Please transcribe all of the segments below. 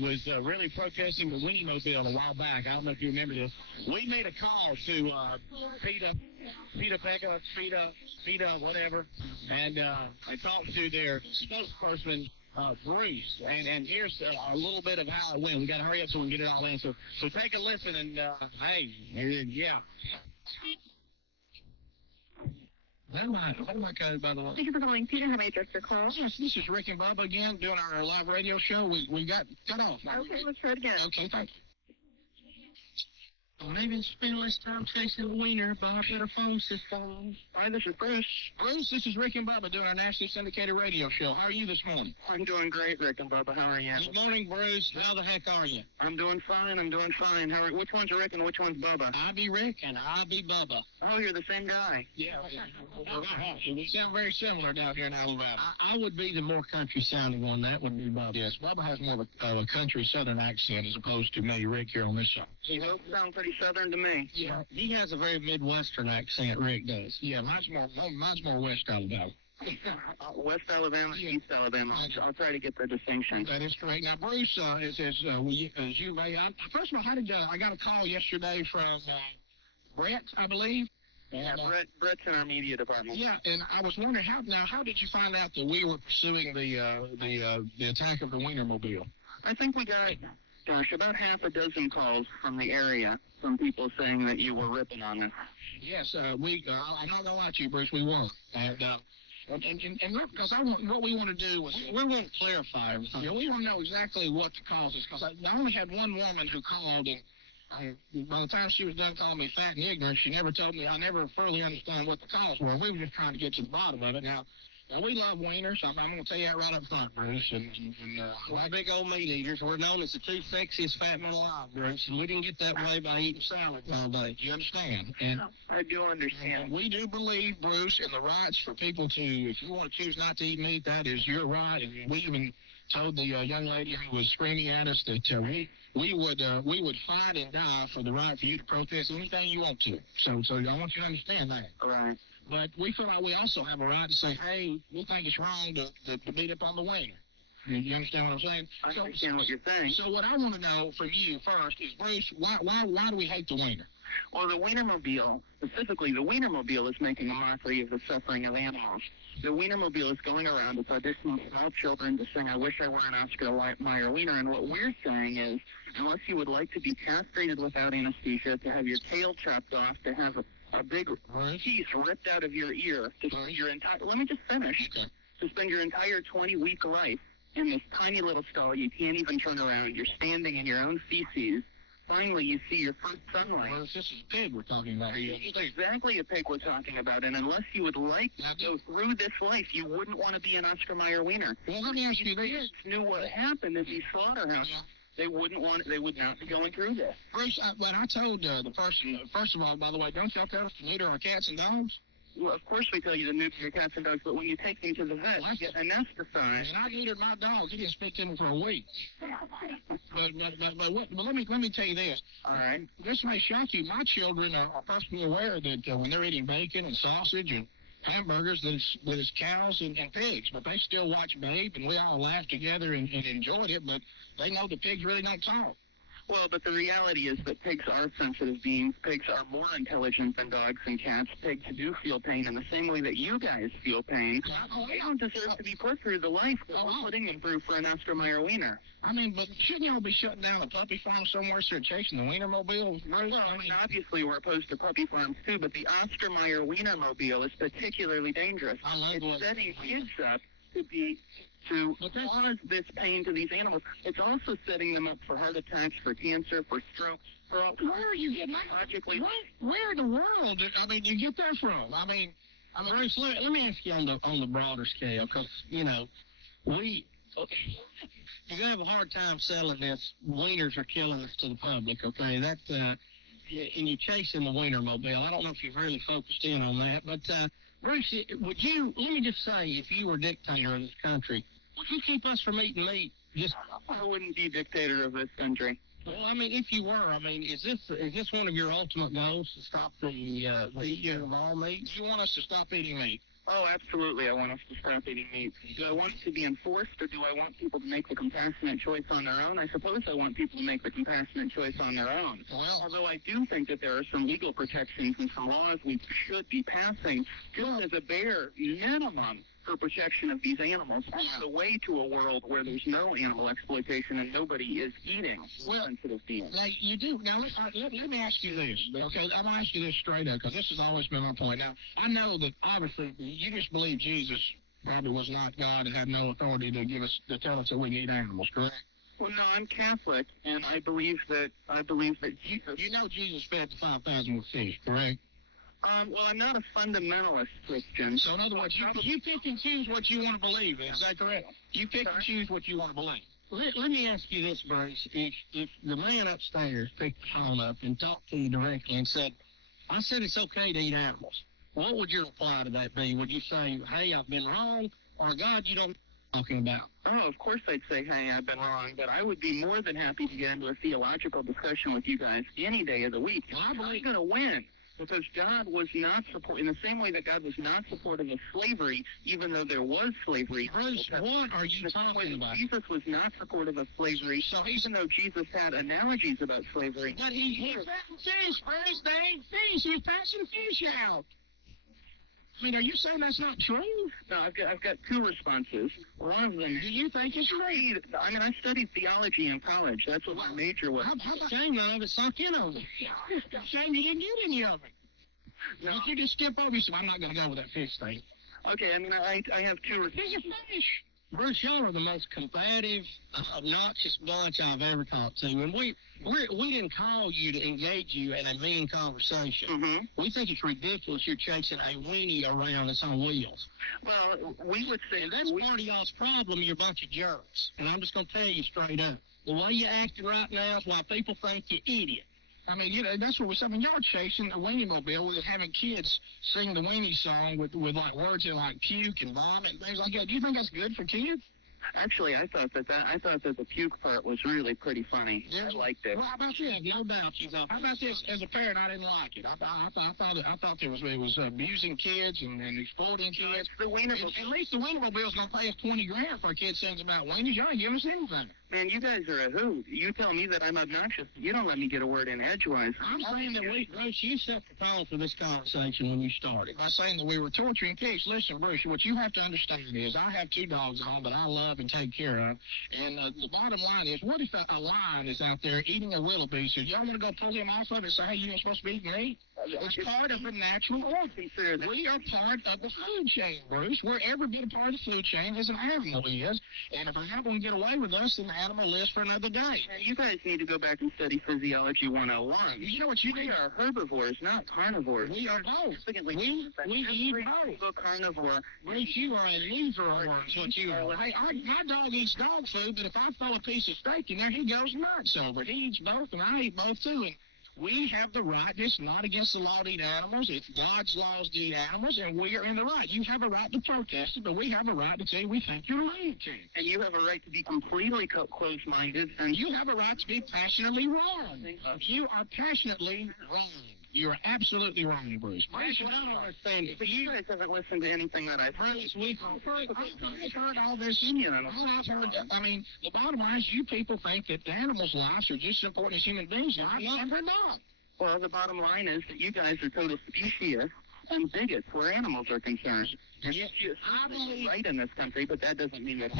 was really protesting the Wienermobile a while back. I don't know if you remember this. We made a call to PETA, whatever, and I talked to their spokesperson, Bruce, and here's a little bit of how it went. We got to hurry up so we can get it all in. So take a listen, and hey, yeah. Oh my God, by the way. Thank you for calling PETA. How may I address your call? Yes, this is Rick and Bubba again, doing our live radio show. We got cut off. Okay, let's try it again. Okay, thank you. Maybe spend less time chasing the wiener, but I better phone system. Hi, this is Bruce. Bruce, this is Rick and Bubba doing our nationally syndicated radio show. How are you this morning? I'm doing great, Rick and Bubba. How are you? Good morning, Bruce. How the heck are you? I'm doing fine. Which one's Rick and which one's Bubba? I be Rick and I be Bubba. Oh, you're the same guy. Yeah. We sound very similar down here in Alabama. I would be the more country sounding one. That would be Bubba. Yes, Bubba has more of a country southern accent as opposed to me, Rick, here on this side. You both sound pretty southern to me. Yeah, he has a very Midwestern accent, Rick does. Yeah, mine's more West Alabama. West Alabama, yeah. East Alabama. I'll try to get the distinction. That is correct. Now, Bruce, as you may, first of all, I got a call yesterday from Brett, I believe. Yeah, Brett's in our media department. Yeah, and I was wondering how did you find out that we were pursuing the attack of the Wienermobile? I think we got about half a dozen calls from the area from people saying that you were ripping on us. Yes, I'm not gonna lie to you, Bruce. We won't. And because what we want to do is we want to clarify everything. You know, we want to know exactly what the cause is. Because I only had one woman who called, and by the time she was done calling me fat and ignorant, she never told me. I never fully understand what the cause were. We were just trying to get to the bottom of it. Now we love wieners. I'm going to tell you that right up front, Bruce. And we're big old meat eaters. We're known as the two sexiest fat men alive, Bruce. And we didn't get that way by eating salads all day. Do you understand? And I do understand. And we do believe, Bruce, in the rights for people to, if you want to choose not to eat meat, that is your right. And we even told the young lady who was screaming at us that we would fight and die for the right for you to protest anything you want to. So I want you to understand that. All right. But we feel like we also have a right to say, hey, we think it's wrong to beat up on the wiener. You understand what I'm saying? I understand what you're saying. So what I want to know from you first is, Bruce, why do we hate the wiener? Well, the Wienermobile, specifically the Wienermobile, is making a mockery of the suffering of animals. The Wienermobile is going around, it's auditioning all children to sing, I wish I were an Oscar Mayer wiener, and what we're saying is, unless you would like to be castrated without anesthesia, to have your tail chopped off, to have a big piece ripped out of your ear, to spend your entire, let me just finish, to spend your entire 20-week life in this tiny little stall, you can't even turn around, you're standing in your own feces. Finally, you see your first sunlight. Well, this is a pig we're talking about here. It's exactly a pig we're talking about, and unless you would like to go through this life, you wouldn't want to be an Oscar Mayer wiener. Well, let me ask you this. Kids knew what happened in these slaughterhouses. They would not be going through this. Bruce, when I told the person, first of all, by the way, don't y'all tell us to neuter our cats and dogs? Well, of course we tell you to neuter your cats and dogs, but when you take them to the vet, you get anesthetized. And I neutered my dog. He didn't speak to him for a week. But let me tell you this. All right. This may shock you. My children are perfectly aware that when they're eating bacon and sausage and hamburgers, that it's cows and pigs. But they still watch Babe, and we all laugh together and enjoyed it. But they know the pigs really don't talk. Well, but the reality is that pigs are sensitive beings. Pigs are more intelligent than dogs and cats. Pigs do feel pain in the same way that you guys feel pain. They don't deserve to be put through the life that we're putting them through for an Oscar Mayer wiener. I mean, but shouldn't y'all be shutting down a puppy farm somewhere so they're chasing the Wienermobile? Well, I mean, obviously we're opposed to puppy farms too, but the Oscar Mayer Wienermobile is particularly dangerous. It's setting kids up to cause this pain to these animals. It's also setting them up for heart attacks, for cancer, for strokes. Where are you getting that? Where in the world? I mean, you get that from? I mean, Bruce, let me ask you on the broader scale, because you're gonna have a hard time selling this. Wieners are killing us to the public. Okay, that and you're chasing the Wienermobile. I don't know if you've really focused in on that, but Bruce, would you? Let me just say, if you were dictator of this country, would you keep us from eating meat? I wouldn't be dictator of this country. Well, I mean, if you were, I mean, is this one of your ultimate goals to stop the eating of all meat? You want us to stop eating meat? Oh, absolutely. I want us to stop eating meat. Do I want it to be enforced, or do I want people to make the compassionate choice on their own? I suppose I want people to make the compassionate choice on their own. Well, Although I do think that there are some legal protections and some laws we should be passing just as a bare minimum for protection of these animals on the way to a world where there's no animal exploitation and nobody is eating sensitive beings. Now, you do. Now, let me ask you this, okay? I'm going to ask you this straight up, because this has always been my point. Now, I know that, obviously, you just believe Jesus probably was not God and had no authority to tell us that we can eat animals, correct? Well, no, I'm Catholic, and I believe that Jesus... You know Jesus fed the 5,000 with fish, correct? Well, I'm not a fundamentalist Christian. So, in other words, you pick and choose what you want to believe in. Is that correct? You pick and choose what you want to believe. Let me ask you this, Bruce. If the man upstairs picked the phone up and talked to you directly and said, I said it's okay to eat animals, what would your reply to that be? Would you say, hey, I've been wrong, or God, you don't know what I'm talking about? Oh, of course I'd say, hey, I've been wrong, but I would be more than happy to get into a theological discussion with you guys any day of the week. Well, I believe I'm going to win. Because God was not supportive, in the same way that God was not supportive of slavery, even though there was slavery. Bruce, what are you talking about? Jesus was not supportive of slavery, so even though Jesus had analogies about slavery. But he's passing fish, Bruce. They ain't fish. He's passing fish out. I mean, are you saying that's not true? No, I've got two responses. One of them, do you think it's true? I mean, I studied theology in college. That's what my major was. Shame none of it sunk in on you. Shame you didn't get any of it. No. Don't you just skip over? You said, I'm not going to go with that fish thing. Okay, I mean, I have two responses. It's a fish. Bruce, y'all are the most combative, obnoxious bunch I've ever talked to. And we didn't call you to engage you in a mean conversation. Mm-hmm. We think it's ridiculous you're chasing a weenie around that's on wheels. Well, we would say... And that's part of y'all's problem. You're a bunch of jerks. And I'm just going to tell you straight up. The way you're acting right now is why people think you're idiot. I mean, you know, that's what we're saying. Y'all chasing a weenie mobile with having kids sing the weenie song with like words in like puke and vomit and things like that. Do you think that's good for kids? Actually, I thought that the puke part was really pretty funny. Yeah. I liked it. Well, how about this? No doubt you thought. How about this? As a parent, I didn't like it. I thought it was abusing kids and exploiting kids. The wiener. At least the Wienermobile's gonna pay us $20,000 if our kid sings about weenies. Y'all ain't giving us anything. Man, you guys are a hoot. You tell me that I'm obnoxious. You don't let me get a word in edgewise. I'm saying that Bruce, you set the tone for this conversation when you started by saying that we were torturing kids. Listen, Bruce, what you have to understand is I have 2 dogs at home that I love and take care of. And the bottom line is, what if a lion is out there eating a wildebeest? So y'all want to go pull him off of it and say, hey, you ain't supposed to be eating meat? It's part of the natural order. We are part of the food chain, Bruce. We're every bit a part of the food chain as an animal is. And if an animal can get away with us, then the animal lives for another day. Man, you guys need to go back and study Physiology 101. You know what you We are herbivores, not carnivores. We are both. We eat both. Carnivore. Bruce, you are a loser on what you are. Hey, my dog eats dog food, but if I throw a piece of steak in there, he goes nuts over it. He eats both, and I eat both too. And we have the right. It's not against the law to eat animals. It's God's laws to eat animals, and we are in the right. You have a right to protest it, but we have a right to say we think you're lying to. And you have a right to be completely closed-minded. And you have a right to be passionately wrong. You are passionately wrong. You are absolutely wrong, Bruce. Bruce, I don't understand it. But you guys haven't listened to anything that I've heard. I've heard all this. I mean, the bottom line is you people think that the animals' lives are just as important as human beings' lives. They're not. Well, the bottom line is that you guys are total speciesists and bigots where animals are concerned. Yes, I believe right in this country, but that doesn't mean that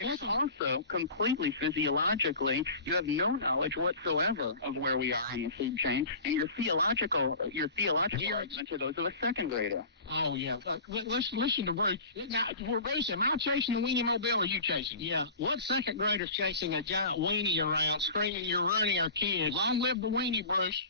it's also completely physiologically, you have no knowledge whatsoever of where we are on the food chain, and your theological arguments are those of a second grader. Oh, yeah. Listen to Bruce. Now, Bruce, am I chasing the weenie mobile or you chasing? Yeah. What second grader's chasing a giant weenie around screaming, you're ruining our kids? Long live the weenie, Bruce.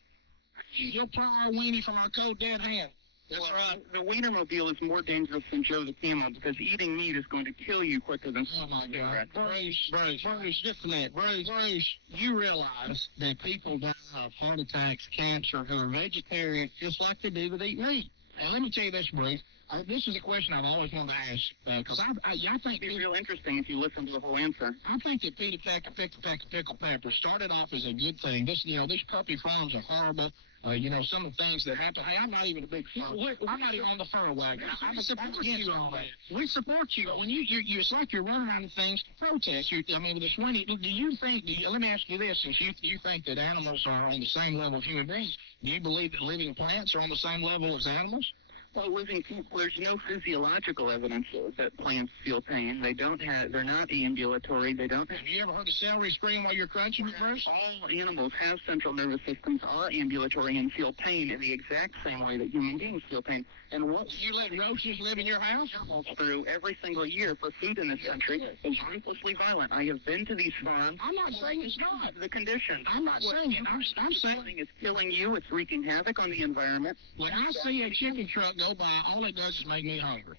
You'll pry our weenie from our cold dead hand. That's right. The Wienermobile is more dangerous than Joe the Camel because eating meat is going to kill you quicker than... Oh, my God. Bruce, listen to that. Bruce, you realize that people die of heart attacks, cancer, who are vegetarians just like they do with eat meat. Now, let me tell you this, Bruce. This is a question I've always wanted to ask, because I think... It'd be real interesting if you listen to the whole answer. I think that PETA Pickle Pepper started off as a good thing. These puppy farms are horrible. Some of the things that happen. Hey, I'm not even a big fan. I'm not even on the fur wagon. I support you on that. We support you. When it's like you're running out of things to protest. With this money, let me ask you this, since you think that animals are on the same level as human beings, do you believe that living plants are on the same level as animals? Well, there's no physiological evidence that plants feel pain. They're not ambulatory. They don't. Have you ever heard a celery scream while you're crunching it, Bruce? All animals have central nervous systems, are ambulatory, and feel pain in the exact same way that human beings feel pain. And what you let roaches live in your house? Through every single year for food in this country is ruthlessly violent. I have been to these farms. I'm not saying it's not. The conditions. I'm not saying it. I'm saying it's killing you. It's wreaking havoc on the environment. When I see a chicken truck go by, all it does is make me hungry.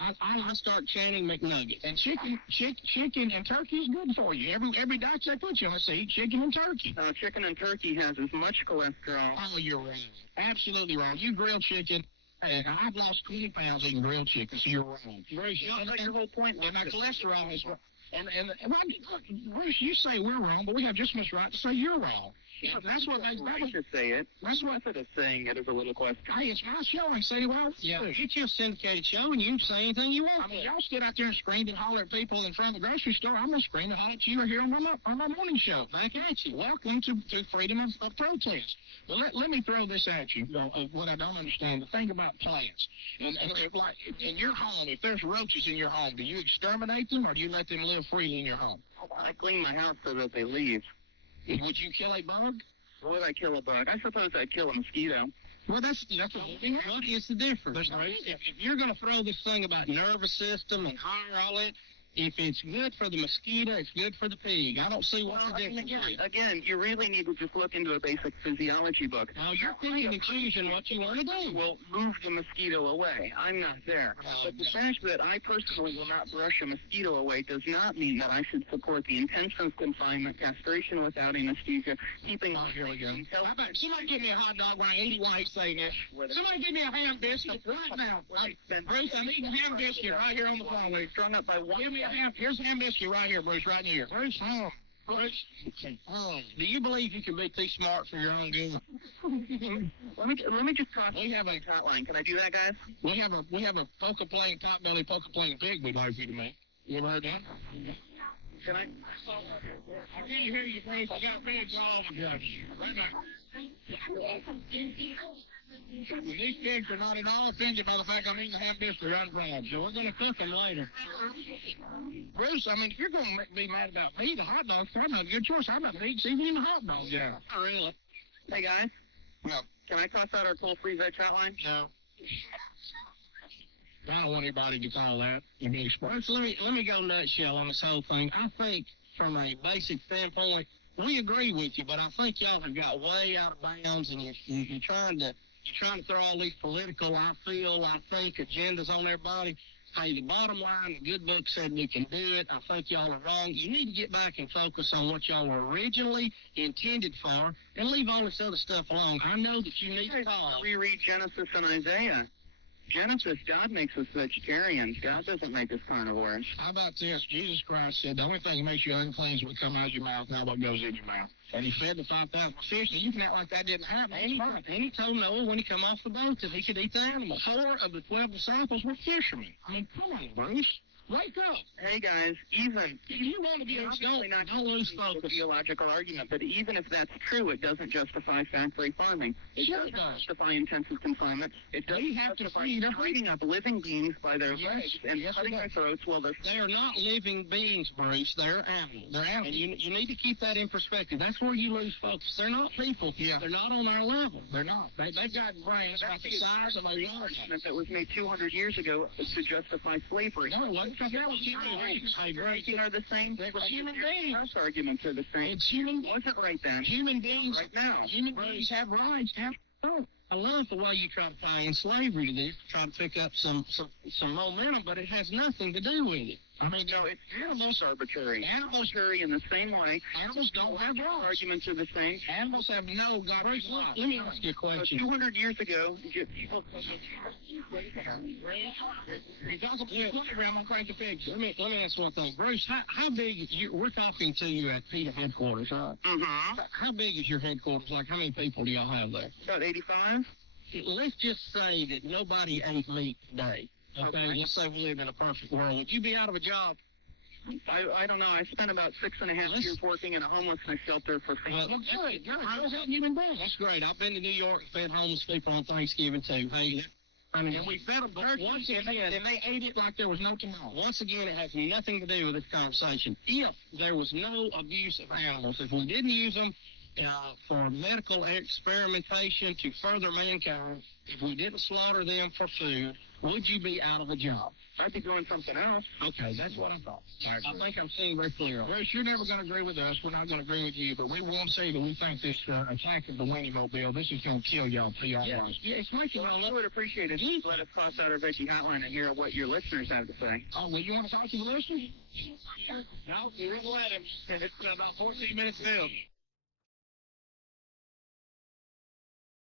I start chanting McNugget. And chicken and turkey is good for you. Every diet they put you on, say eat chicken and turkey. Chicken and turkey has as much cholesterol. Oh, you're wrong. Absolutely wrong. You grilled chicken. And I've lost 20 pounds eating grilled chicken, so you're wrong. Bruce, your whole point. And my cholesterol is wrong. And Bruce, you say we're wrong, but we have just as much right to say you're wrong. Yeah, that's what makes right to say it. That's what method of saying it is a little question. Hey, it's my show. I say, well, yeah, it's your syndicated show, and you can say anything you want. Y'all sit out there and scream and holler at people in front of the grocery store. I'm going to scream and holler at you here on my morning show. Back at you. Welcome to freedom of protest. But let me throw this at you, what I don't understand. The thing about plants. And like in your home, if there's roaches in your home, do you exterminate them or do you let them live freely in your home? I clean my house so that they leave. Would you kill a bug? Would I kill a bug? I suppose I'd kill a mosquito. Well, that's what is the difference? If you're going to throw this thing about nervous system and higher all that, if it's good for the mosquito, it's good for the pig. I don't see what's the difference. Again, you really need to just look into a basic physiology book. Now, you're picking and choosing what you want to do. Well, move the mosquito away. I'm not there. But the fact that I personally will not brush a mosquito away does not mean that I should support the intensive confinement, castration without anesthesia, keeping... Oh, here we go. Somebody give me a hot dog right 80 while he's saying that. Somebody give me a ham biscuit right now. Bruce, I'm eating ham biscuit right here on the phone. We're strung up by one. Give me here's a ham biscuit right here, Bruce, right here. Bruce, do you believe you can be too smart for your own good? Let me just cross. We have a hotline. Can I do that, guys? We have a poker playing top belly poker playing pig we'd like you to make. You ever heard that? Can I? I can't hear you, Bruce. I got a big dog. Right now. These pigs are not at all offended by the fact I'm eating a ham biscuit right in front of them, so we're going to cook them later. Bruce, if you're going to be mad about me, the hot dog's probably not a good choice. I'm not eating the hot dog down. Oh, really? Hey, guys. No. Can I toss out our toll-free veg hotline? No. I don't want anybody to call that. Bruce, let me go nutshell on this whole thing. I think from a basic standpoint, we agree with you, but I think y'all have got way out of bounds, and you're trying to throw all these political, I think, agendas on everybody. Hey, the bottom line, the good book said we can do it. I think y'all are wrong. You need to get back and focus on what y'all were originally intended for and leave all this other stuff alone. I know that you need to talk. Reread Genesis and Isaiah. Genesis, God makes us vegetarians. God doesn't make us carnivores. How about this? Jesus Christ said the only thing that makes you unclean is what comes out of your mouth, not what goes in your mouth. And he fed the 5,000 fish, and you can act like that didn't happen. And he told Noah when he come off the boat that he could eat the animals. 4 of the 12 disciples were fishermen. Come on, Bruce. Wake up. Hey, guys, even... You want to be... Don't lose focus. A theological argument, but even if that's true, it doesn't justify factory farming. It doesn't justify intensive confinement. It doesn't justify treating up living beings by their legs and cutting their throats while they're not living beings, Bruce. They're animals. They're animals. And you need to keep that in perspective. That's where you lose focus. They're not people. Yeah. They're not on our level. They're not. They've got brains about the size of a large. That was made 200 years ago to justify slavery. No, it wasn't. That was human beings. Breaking are the same. They were human beings. Press arguments are the same. It's human. Wasn't right then. Human beings. Right now. Human beings have rights. I love the way you try to tie in slavery to this, try to pick up some momentum, but it has nothing to do with it. I mean, it's animals arbitrary. Animals- Arbitrary in the same way. animals don't have laws. Arguments are the same. Animals have no governing laws. Let me ask you a question. 200 years ago, people. You talk about the playground, I'm going to crank the pigs. Let me ask one thing. Bruce, how big, we're talking to you at PETA headquarters, right? Mm-hmm. How big is your headquarters? Like, how many people do y'all have there? About 85. Let's just say that nobody ate meat today. Okay, let's say we live in a perfect world. Would you be out of a job? I don't know. I spent about 6.5 years working in a homelessness shelter for free. Well, Good. How's that even been? that's great. I've been to New York and fed homeless people on Thanksgiving too. Hey, I mean, And we fed them turkeys, and they ate it like there was no tomorrow. once again, it has nothing to do with this conversation. If there was no abuse of animals, if we didn't use them for medical experimentation to further mankind, if we didn't slaughter them for food, would you be out of a job? I'd be doing something else. Okay, that's what I thought. I think I'm seeing very clearly. Bruce, you're never going to agree with us. We're not going to agree with you, but we won't say that we think this attack of the Winnie-mobile, this is going to kill y'all PR-wise. Yeah, it's making Well, I would appreciate it if you let us cross out our veggie hotline and hear what your listeners have to say. Oh, well, you want to talk to the listeners? No, we wouldn't let him. It's about 14 minutes in.